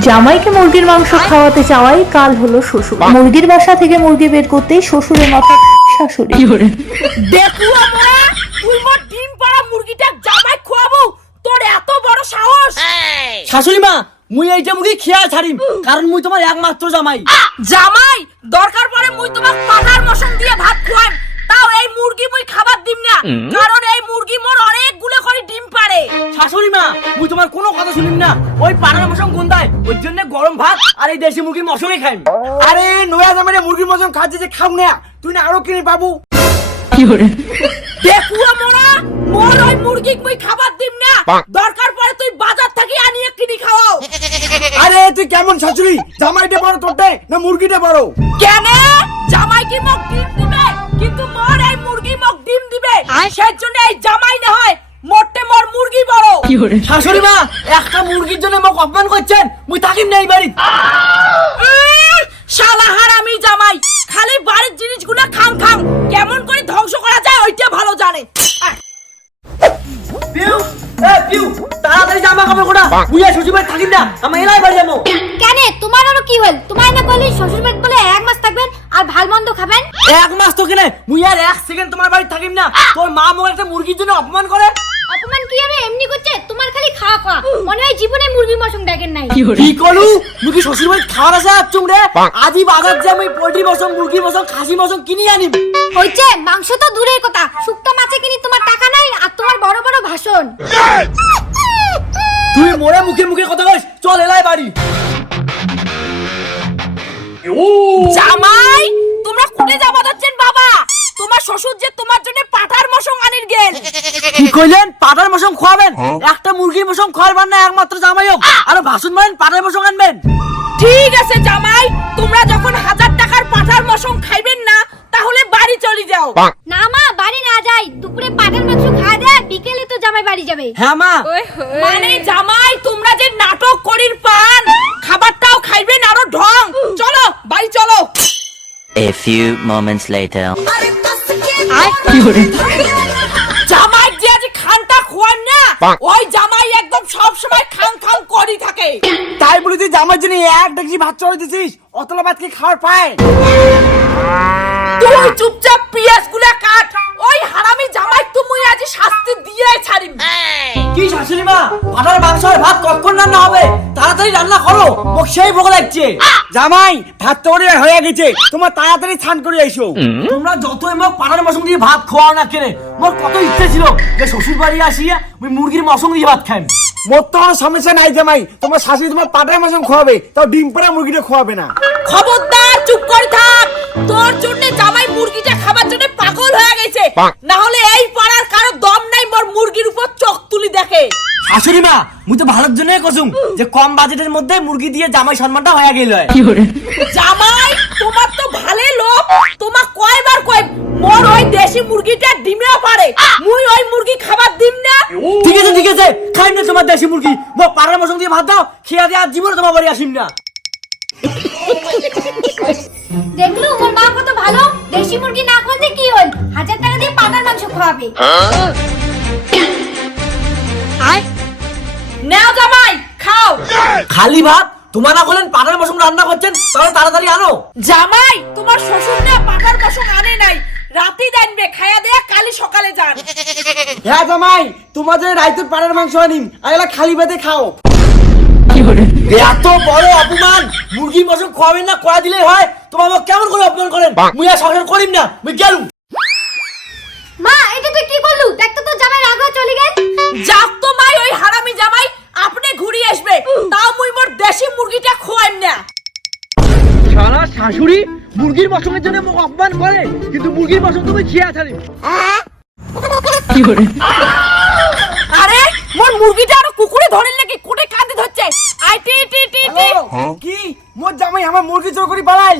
জামাইকে মুরগির মাংস খাওয়াতে চাওয়াই কাল হলো শ্বশুর। মুরগির বাসা থেকে মুরগি বের করতেই শ্বশুরের মাথা শাশুড়ি। দেখুয়া মোরা তুই মোর ডিম পাড়া মুরগিটা জামাই খোয়াবো। তোর এত বড় সাহস। শাশুড়ি মা মুই এইটা মুখে খেয়াল ছাড়িম কারণ মুই তোমার একমাত্র জামাই। জামাই দরকার পড়ে মুই তোমাক পাঠার মশন দিয়ে ভাত খোয়াম। তাও এই মুরগি মুই খাবার দিম না। কারণ এই মুরগি মোর অনেকগুলো পাড়ে শাশুড়ি মা মুই তোমার কোনো কথা শুনিম না। ওই পাড়ার মশন গন্ধায় ওই জন্য গরম ভাত আর এই দেশি মুরগির মশনই খাইম। আরে নয়া জামাইরে মুরগির মতন খাচ্ছে যে খাও না তুই না আরও কিনে পাবো। দেখুয়া মোরা মোর ওই মুরগি মুই খাবার দিম না। দরকার পড়ে তুই বাজার থেকে আনিয়ে কিনি খাওয়াও। আরে তুই কেমন শাশুড়ি? জামাইটা বড় তোরটে না মুরগিটা বড়? কেন? জামাই কি মক ডিম দিবে? কিন্তু মোর এই মুরগি মক ডিম দিবে। সেই জন্য এই জামাই না হয় মোটে মোর মুরগি বড় শাশুড়ি মা একটা মুরগির জন্য মোক অপমান করছেন? মুই থাকিম না এই বাড়ি শালা হারামি জামাই খালি বাড়ির জিনিসগুলো খাম খাম। কেমন করে ধ্বংস করা যায় ওইটা ভালো জানে। পিউ এ পিউ তাড়াতাড়ি জামা কাপড় কোটা মুই আর শ্বশুর বাড়ি থাকিম না আমি এলাই বাড়ি যাব। কেন? তোমার আরও কি হল? তোমার না বলি শ্বশুর বাড়ি বলে এক মাস থাকবেন আর ভালো মন্দ খাবেন? এক মাস তো কেনে মুই আর এক সেকেন্ড তোমার বাড়ি থাকিম না। তোর মা মোক একটা মুরগির জন্য অপমান করে। অপমান কি হবে এমনি করছে? তোমার খালি খাওয়া খাওয়া। মনে হয় জীবনে মুরগি মশন দেখেন নাই। কি করু? মুই শ্বশুর বাড়ি খাওয়ার আছে আচ্ছুম রে আজি বাজার যে আমি পোল্ট্রি মশন মুরগি মশন খাসি মশন কিনি আনিম। হইছে মাংস তো দূরের কথা। শুক্তো মাছে কিনি তোমার টাকা নাই আর তোমার বড় বড় ভাষণ। তুই মোরে মুখে মুখে কথা কইস চল এলাই বাড়ি। জামাই তোমরা কোটে যাবা যাচ্ছেন তোমার শ্বশুর যে তোমার জন্য পাঠার মশং আনির গেল। কি কইলেন? পাটার মশন খাওয়াবেন একটা মুরগির মশন খাওয়াবার না একমাত্র জামাই হোক। আর ভাসুন মারেন পাটার মশন আনবেন। ঠিক আছে জামাই তোমরা যখন হাজার টাকার পাঠার মশং খাইবেন না তাহলে বাড়ি চলে যাও। না মা বাড়ি না যাই। দুপুরে পাটার মাংস খাওয়া দেয় বিকেলে তো জামাই বাড়ি যাবে। হ্যাঁ মা। মানে জামাই তোমরা যে নাটক করির পান খাবারটাও খাইবেন আরও ঢং। চলো বাড়ি চলো। A few moments later. জামাই যে আজ খানটা খোয়ান না ওই জামাই একদম সব সময় খান খান করি থাকে। তাই বলি তুই জামাই জন্য এক ডেকচি ভাত চড়ে দিছিস অতলা ভাত কি খাওয়ার পায়? তুই চুপচাপ পিয়াজগুলা কাট ওই হারামি জামাই তুমি আজ শাস্তি দিয়ে ছাড়িম। কি শাশুড়ি মা? পাটার মাংস আর ভাত কখন রান্না হবে? তাড়াতাড়ি রান্না করো। মোক সেই ভোগ লাগছে। জামাই ভাত তো হয়ে গেছে। তোমার তাড়াতাড়ি স্নান করে এসো। তোমরা যতই মোক পাটার মশন দিয়ে ভাত খাওয়াও না কেনে মোর কত ইচ্ছে ছিল যে শ্বশুর বাড়ি আসিয়া ওই মুরগির মশন দিয়ে ভাত খাইম। মোর তো কোনো সমস্যা নাই জামাই। তোমার শাশুড়ি তোমার পাটার মশন খাওয়াবে তাও ডিম পাড়া মুরগিটা খাওয়াবে না। খবরদার চুপ করে থাক। তোর জন্য জামাই মুরগিটা খাবার জন্য পাগল হয়ে গেছে। না হলে এই পাড়ার কারও দম নাই মোর মুরগির উপর চোখ তুলি দেখে। শাশুড়ি মা মুই তো ভালোর জন্যই কসুম যে কম বাজেটের মধ্যে মুরগি দিয়ে জামাই সম্মানটা হয়ে গেল। জামাই তোমার তো ভালে লোক তোমার কয়বার কয় মোর ওই দেশি মুরগিটা ডিমেও পারে। মুই ওই মুরগি খাবার দিম না। ঠিক আছে ঠিক আছে খাইম না তোমার দেশি মুরগি। মোক পাটার মশন দিয়ে ভাত দাও খেয়া দিয়ে আর জীবনে তোমার বাড়ি আসিম না। দেখল ওর মা কত ভালো। দেশি মুরগি না খাওয়াতে কি হল? হাজার টাকা দিয়ে পাটার মাংস খাওয়াবে। খালি ভাত? তোমার না বলেন পাটার মশন রান্না করছেন? তাহলে তাড়াতাড়ি আনো। জামাই তোমার শ্বশুর না পাঠার বসক আনে নাই। রাতে জানবে খায়া দেয়া কালি সকালে যান। হ্যাঁ জামাই তোমাদের রাইতের পাড়ার মাংস আনিম আর খালি ভাতে খাও। এত বড় অপমান! মুরগি মশন খাওয়াবেন না করা দিলেই হয়। তোমার আমাকে কেমন করে অপমান করেন? মুই আর সংসার করিম না মুই গেলুম। মা এটা তুই কি করলু? দেখতো তো শাশুড়ি মুরগির পশমের জন্য মোক অপমান করে কিন্তু মুরগির পশম তুমি খেয়া ছাড়ি আরে মোর মুরগিটা আরও কুকুরে ধরেন নাকি? কোটে কাঁদে ধরছে। আই টি টি টি টি। কি? মোর জামাই আমার মুরগি চোর করি পালাই